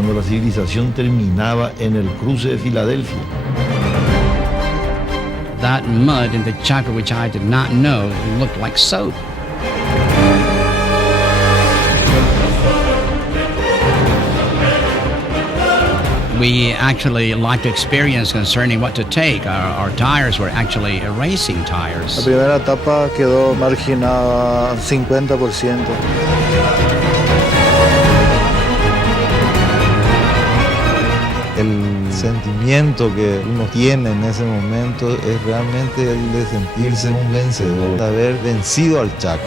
cuando la civilización terminaba en el cruce de Filadelfia. That mud in the chakra, which I did not know, looked like soap. We actually lacked experience concerning what to take. Our tires were actually racing La tires. primera etapa quedó marginada 50%. El sentimiento que uno tiene en ese momento es realmente el de sentirse un vencedor, de haber vencido al chakra.